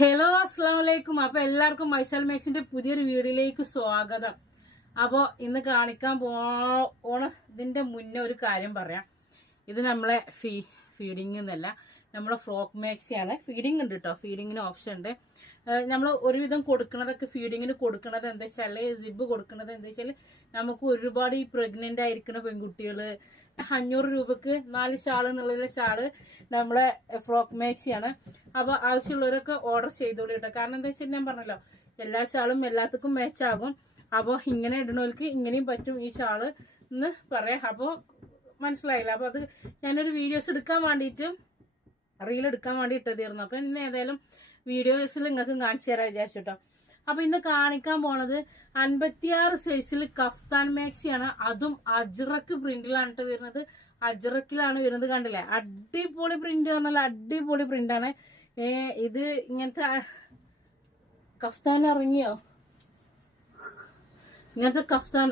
Hello അസ്സാം വലൈക്കും അപ്പൊ എല്ലാവർക്കും മൈസൽ മാക്സിന്റെ പുതിയൊരു വീഡിയോയിലേക്ക് സ്വാഗതം. അപ്പോ ഇന്ന് കാണിക്കാൻ പോണ ഇതിന്റെ മുന്നേ ഒരു കാര്യം പറയാം. ഇത് നമ്മളെ ഫീ ഫീഡിങ് എന്നല്ല നമ്മളെ ഫ്രോക്ക് മാക്സിയാണ് ഫീഡിംഗ് ഉണ്ട് കേട്ടോ ഫീഡിങ്ങിന് ഓപ്ഷൻ ഉണ്ട്. നമ്മൾ ഒരുവിധം കൊടുക്കുന്നതൊക്കെ ഫീഡിങ്ങിന് കൊടുക്കണത് എന്താ വെച്ചാൽ സിബ് കൊടുക്കണത് എന്താ വെച്ചാൽ നമുക്ക് ഒരുപാട് ഈ പ്രഗ്നന്റ് ആയിരിക്കുന്ന പെൺകുട്ടികൾ അഞ്ഞൂറ് രൂപക്ക് നാല് ഷാൾ എന്നുള്ള ഷാൾ നമ്മളെ ഫ്രോക്ക് മേക്സിയാണ് അപ്പോൾ ആവശ്യമുള്ളവരൊക്കെ ഓർഡർ ചെയ്തോളൂ കേട്ടോ. കാരണം എന്താ വെച്ചാൽ ഞാൻ പറഞ്ഞല്ലോ എല്ലാ ഷാളും എല്ലാത്തക്കും മാച്ചാകും അപ്പോൾ ഇങ്ങനെ ഇടണവർക്ക് ഇങ്ങനെയും പറ്റും ഈ ഷാൾ എന്ന് പറയാം. അപ്പോൾ മനസ്സിലായില്ല? അപ്പോൾ അത് ഞാനൊരു വീഡിയോസ് എടുക്കാൻ വേണ്ടിയിട്ട് റീൽ എടുക്കാൻ വേണ്ടി ഇട്ടതായിരുന്നു. അപ്പോൾ ഇന്ന് ഏതായാലും വീഡിയോസിൽ നിങ്ങൾക്ക് കാണിച്ചു തരാൻ വിചാരിച്ചിട്ടോ. അപ്പൊ ഇന്ന് കാണിക്കാൻ പോണത് അൻപത്തിയാറ് സൈസിൽ കഫ്താൻ മാക്സിയാണ് അതും അജ്രക്ക് പ്രിന്റിലാണ് വരുന്നത്. അജ്റക്കിലാണ് വരുന്നത് കണ്ടില്ലേ? അടിപൊളി പ്രിന്റ് പറഞ്ഞാൽ അടിപൊളി പ്രിന്റാണ് ഏ ഇത് ഇങ്ങനത്തെ കഫ്താൻ ഇറങ്ങിയോ? ഇങ്ങനത്തെ കഫ്താൻ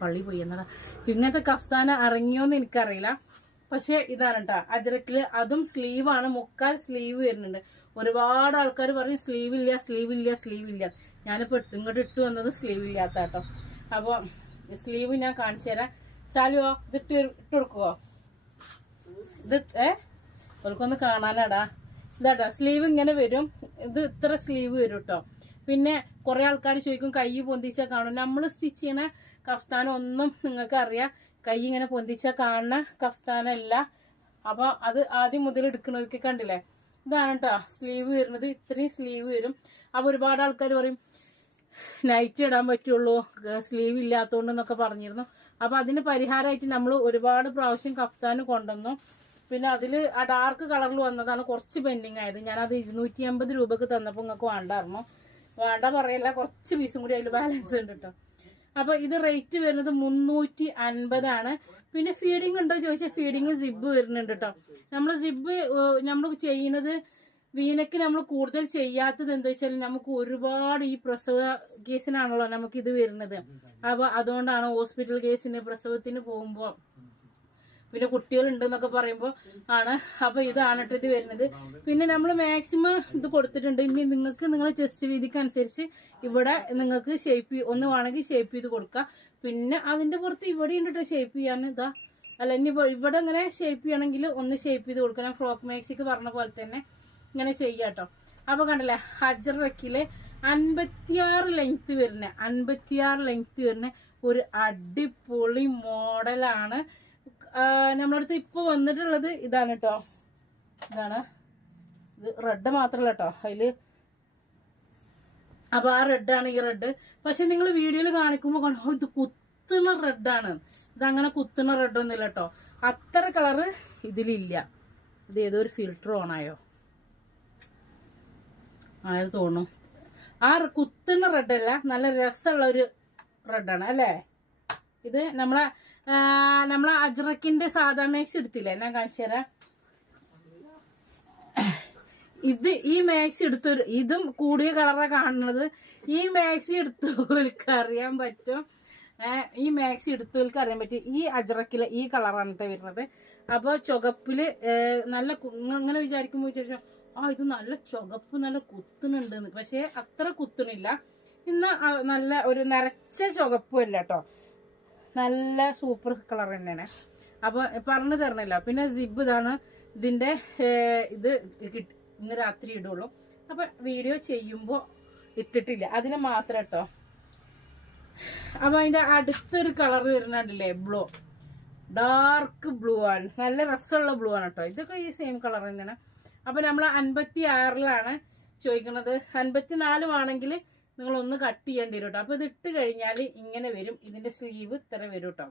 പള്ളി പോയി എന്നതാ. ഇങ്ങനത്തെ കഫ്താൻ ഇറങ്ങിയോന്ന് എനിക്കറിയില്ല. പക്ഷെ ഇതാണ് കേട്ടോ അജരക്കിൽ. അതും സ്ലീവാണ് മുക്കാൽ സ്ലീവ് വരുന്നുണ്ട്. ഒരുപാട് ആൾക്കാർ പറയും സ്ലീവ് ഇല്ല സ്ലീവ് ഇല്ല സ്ലീവ് ഇല്ല. ഞാനിപ്പോൾ ഇങ്ങോട്ട് ഇട്ട് വന്നത് സ്ലീവ് ഇല്ലാത്ത കേട്ടോ അപ്പോൾ സ്ലീവ് ഞാൻ കാണിച്ചു തരാം. ശാലുവോ ഇത് ഇട്ട് കൊടുക്കുവോ? ഇത് ഏ? അവൾക്കൊന്ന് കാണാനാടാ. ഇതാട്ടോ സ്ലീവ് ഇങ്ങനെ വരും. ഇത് ഇത്ര സ്ലീവ് വരും കേട്ടോ പിന്നെ കുറെ ആൾക്കാർ ചോദിക്കും കൈ പൊന്തിച്ചാൽ കാണും? നമ്മൾ സ്റ്റിച്ച് ചെയ്യണ കഫ്താനം ഒന്നും നിങ്ങൾക്ക് അറിയാം കൈ ഇങ്ങനെ പൊന്തിച്ചാൽ കാണുന്ന കഫ്താനല്ല അപ്പോൾ അത് ആദ്യം മുതൽ എടുക്കുന്നവർക്ക് കണ്ടില്ലേ? ഇതാണ് കേട്ടോ സ്ലീവ് വരുന്നത്. ഇത്രയും സ്ലീവ് വരും. അപ്പൊ ഒരുപാട് ആൾക്കാർ പറയും നൈറ്റ് ഇടാൻ പറ്റുള്ളൂ. സ്ലീവ് ഇല്ലാത്തോണ്ടെന്നൊക്കെ പറഞ്ഞിരുന്നു. അപ്പൊ അതിന് പരിഹാരമായിട്ട് നമ്മൾ ഒരുപാട് പ്രാവശ്യം കഫ്താന് കൊണ്ടുവന്നു. പിന്നെ അതിൽ ആ ഡാർക്ക് കളറിൽ വന്നതാണ് കുറച്ച് പെൻഡിങ് ആയത്. ഞാനത് ഇരുന്നൂറ്റി അമ്പത് രൂപക്ക് തന്നപ്പോൾ നിങ്ങൾക്ക് വേണ്ടായിരുന്നു. വേണ്ട പറയല്ല കുറച്ച് പീസും കൂടി അതിൽ ബാലൻസ് ഉണ്ട് കേട്ടോ അപ്പൊ ഇത് റേറ്റ് വരുന്നത് മുന്നൂറ്റി അൻപതാണ് പിന്നെ ഫീഡിങ് ഉണ്ടോ ചോദിച്ചാൽ ഫീഡിങ് സിബ് വരുന്നുണ്ട് കേട്ടോ നമ്മൾ സിബ് നമ്മൾ ചെയ്യുന്നത് വീനക്ക് നമ്മൾ കൂടുതൽ ചെയ്യാത്തത് എന്താ വെച്ചാൽ നമുക്ക് ഒരുപാട് ഈ പ്രസവ കേസിനാണല്ലോ നമുക്ക് ഇത് വരുന്നത്. അപ്പൊ അതുകൊണ്ടാണ് ഹോസ്പിറ്റൽ കേസിന് പ്രസവത്തിന് പോകുമ്പോൾ പിന്നെ കുട്ടികളുണ്ട് എന്നൊക്കെ പറയുമ്പോൾ ആണ്. അപ്പൊ ഇതാണ് ഇത് വരുന്നത്. പിന്നെ നമ്മൾ മാക്സിമം ഇത് കൊടുത്തിട്ടുണ്ട്. ഇനി നിങ്ങൾക്ക് നിങ്ങളെ ചെസ്റ്റ് വീതിക്ക് അനുസരിച്ച് ഇവിടെ നിങ്ങൾക്ക് ഷേപ്പ് ഒന്ന് വേണമെങ്കിൽ ഷേപ്പ് ചെയ്ത് കൊടുക്കാം. പിന്നെ അതിന്റെ പുറത്ത് ഇവിടെ ഉണ്ട് കേട്ടോ ഷേപ്പ് ചെയ്യാൻ. ഇതാ അല്ല ഇനി ഇവ- ഇവിടെ ഇങ്ങനെ ഷേപ്പ് ചെയ്യണമെങ്കിൽ ഒന്ന് ഷേപ്പ് ചെയ്ത് കൊടുക്കണം. ഫ്രോക്ക് മാക്സിക്ക് പറഞ്ഞ പോലെ തന്നെ ഇങ്ങനെ ചെയ്യാട്ടോ അപ്പൊ കണ്ടല്ലേ ഹജറക്കിലെ അൻപത്തിയാറ് ലെങ്ത് വരുന്ന. അൻപത്തിയാറ് ലെങ്ത് വരുന്ന. ഒരു അടിപൊളി മോഡലാണ് നമ്മളടുത്ത് ഇപ്പൊ വന്നിട്ടുള്ളത് ഇതാണ് കേട്ടോ ഇതാണ്. ഇത് റെഡ് മാത്രല്ല കേട്ടോ അതിൽ അപ്പൊ ആ റെഡാണ് ഈ റെഡ് പക്ഷെ നിങ്ങൾ വീഡിയോയിൽ കാണിക്കുമ്പോൾ കണ്ടോ "ഓ, ഇത് കുത്തുന്ന റെഡാണ് അങ്ങനെ കുത്തുന്ന റെഡ് ഒന്നുമില്ല കേട്ടോ അത്ര കളറ് ഇതിലില്ല. ഇത് ഏതോ ഒരു ഫിൽറ്റർ ഓണായോ ആയോ? ആയത് തോന്നുന്നു. ആ കുത്തുന്ന റെഡ് അല്ല നല്ല രസമുള്ള ഒരു റെഡാണ് അല്ലേ? ഇത് നമ്മളെ നമ്മളെ അജ്രക്കിന്റെ സാധാ മേക്സ് എടുത്തില്ലേ? ഞാൻ കാണിച്ചു തരാം. ഇത് ഈ മാക്സി എടുത്തൊരു ഇതും കൂടിയ കളറാണ് കാണുന്നത്. ഈ മാക്സി എടുത്തവർക്ക് അറിയാൻ പറ്റും. ഈ മാക്സി എടുത്തവർക്ക് അറിയാൻ പറ്റും. ഈ അജറക്കിൽ ഈ കളറാണ് കേട്ടോ വരുന്നത്. അപ്പൊ ചുവപ്പിൽ നല്ല ഇങ്ങനെ വിചാരിക്കുമ്പോ വിചാരിച്ചു ആ ഇത് നല്ല ചുകപ്പ് നല്ല കുത്തുന്നുണ്ട് പക്ഷെ അത്ര കുത്തുന്നില്ല. ഇന്ന് നല്ല ഒരു നിറച്ച ചുവപ്പും അല്ല കേട്ടോ നല്ല സൂപ്പർ കളർ തന്നെയാണ്. അപ്പൊ പറഞ്ഞു തരണല്ലോ. പിന്നെ സിബ് ഇതാണ് ഇതിന്റെ ഇത് ഇന്ന് രാത്രി ഇടുള്ളൂ. അപ്പൊ വീഡിയോ ചെയ്യുമ്പോ ഇട്ടിട്ടില്ല. അതിന് മാത്രം കേട്ടോ അപ്പൊ അതിന്റെ അടുത്തൊരു കളർ വരുന്നുണ്ടല്ലേ? ബ്ലൂ ഡാർക്ക് ബ്ലൂ ആണ്. നല്ല രസമുള്ള ബ്ലൂ ആണ് കേട്ടോ ഇതൊക്കെ ഈ സെയിം കളർ തന്നെയാണ്. അപ്പൊ നമ്മൾ അൻപത്തി ആറിലാണ് ചോദിക്കുന്നത്. അൻപത്തിനാലും ആണെങ്കിൽ നിങ്ങൾ ഒന്ന് കട്ട് ചെയ്യേണ്ടി വരും കേട്ടോ അപ്പൊ ഇത് ഇട്ട് കഴിഞ്ഞാൽ ഇങ്ങനെ വരും. ഇതിന്റെ സ്ലീവ് ഇത്ര വരും കേട്ടോ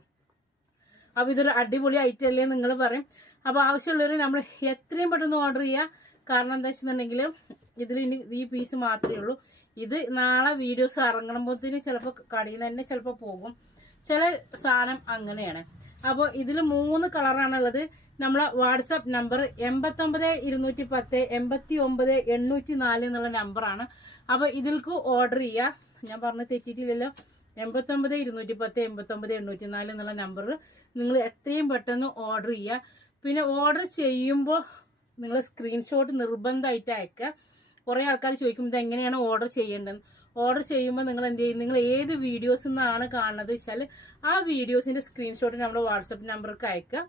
അപ്പൊ ഇതൊരു അടിപൊളി ഐറ്റം അല്ലേ നിങ്ങൾ പറയും. അപ്പൊ ആവശ്യമുള്ളവർ നമ്മൾ എത്രയും പെട്ടെന്ന് ഓർഡർ ചെയ്യുക കാരണം എന്താ വെച്ചിട്ടുണ്ടെങ്കിൽ ഇതിൽ ഇനി ഈ പീസ് മാത്രമേ ഉള്ളൂ. ഇത് നാളെ വീഡിയോസ് ഇറങ്ങുമ്പോഴത്തേന് ചിലപ്പോൾ കടയിൽ നിന്ന് തന്നെ ചിലപ്പോൾ പോകും. ചില സാധനം അങ്ങനെയാണ്. അപ്പോൾ ഇതിൽ മൂന്ന് കളറാണുള്ളത് നമ്മളെ വാട്സപ്പ് നമ്പർ എൺപത്തൊമ്പത് ഇരുന്നൂറ്റി പത്ത് എൺപത്തി ഒമ്പത് എണ്ണൂറ്റി നാല് എന്നുള്ള നമ്പറാണ് അപ്പോൾ ഇതിൽക്ക് ഓർഡർ ചെയ്യുക ഞാൻ പറഞ്ഞ് തെറ്റിയിട്ടില്ലല്ലോ. എൺപത്തൊമ്പത് ഇരുന്നൂറ്റി പത്ത് എൺപത്തൊമ്പത് എണ്ണൂറ്റി നാല് എന്നുള്ള നമ്പർ നിങ്ങൾ എത്രയും പെട്ടെന്ന് ഓർഡർ ചെയ്യുക പിന്നെ ഓർഡർ ചെയ്യുമ്പോൾ നിങ്ങൾ സ്ക്രീൻഷോട്ട് നിർബന്ധമായിട്ട് അയക്കുക. കുറേ ആൾക്കാർ ചോദിക്കും ഇത് എങ്ങനെയാണ് ഓർഡർ ചെയ്യേണ്ടത്? ഓർഡർ ചെയ്യുമ്പോൾ നിങ്ങൾ എന്ത് ചെയ്യും? നിങ്ങൾ ഏത് വീഡിയോസ് നിന്നാണ് കാണുന്നത് വെച്ചാൽ ആ വീഡിയോസിന്റെ സ്ക്രീൻഷോട്ട് നമ്മുടെ വാട്സപ്പ് നമ്പർക്ക് അയക്കുക.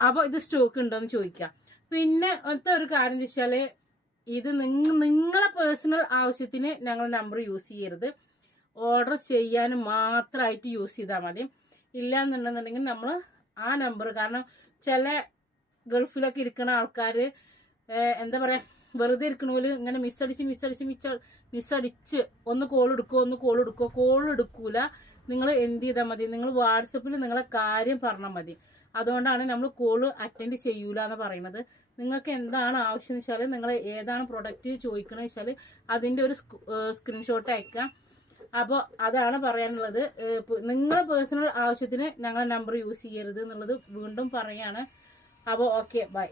അപ്പോൾ ഇത് സ്റ്റോക്ക് ഉണ്ടോ എന്ന് ചോദിക്കാം പിന്നെ ഒറ്റ ഒരു കാര്യം വെച്ചാൽ ഇത് നിങ്ങ നിങ്ങളെ പേഴ്സണൽ ആവശ്യത്തിന് ഞങ്ങൾ നമ്പർ യൂസ് ചെയ്യരുത്. ഓർഡർ ചെയ്യാൻ മാത്രമായിട്ട് യൂസ് ചെയ്താൽ മതി. ഇല്ല എന്നുണ്ടെന്നുണ്ടെങ്കിൽ നമ്മൾ ആ നമ്പർ കാരണം ചില ഗൾഫിലൊക്കെ ഇരിക്കുന്ന ആൾക്കാർ എന്താ പറയാ വെറുതെ ഇരിക്കണോൽ ഇങ്ങനെ മിസ്സടിച്ച് മിസ്സടിച്ച് മിച്ച മിസ്സടിച്ച് ഒന്ന് കോൾ എടുക്കുമോ ഒന്ന് കോൾ എടുക്കുമോ കോൾ എടുക്കൂല. നിങ്ങൾ എന്ത് ചെയ്താൽ മതി? നിങ്ങൾ വാട്സപ്പിൽ നിങ്ങളെ കാര്യം പറഞ്ഞാൽ മതി. അതുകൊണ്ടാണ് നമ്മൾ കോൾ അറ്റൻഡ് ചെയ്യൂല എന്ന് പറയുന്നത്. നിങ്ങൾക്ക് എന്താണ് ആവശ്യം എന്ന് വെച്ചാൽ നിങ്ങൾ ഏതാണ് പ്രൊഡക്റ്റ് ചോദിക്കണമെന്ന് വെച്ചാൽ അതിന്റെ ഒരു സ്ക്രീൻഷോട്ട് അയക്കാം. അപ്പോൾ അതാണ് പറയാനുള്ളത്. നിങ്ങളെ പേഴ്സണൽ ആവശ്യത്തിന് ഞങ്ങളെ നമ്പർ യൂസ് ചെയ്യരുത് എന്നുള്ളത് വീണ്ടും പറയാണ്. How okey okay, bye.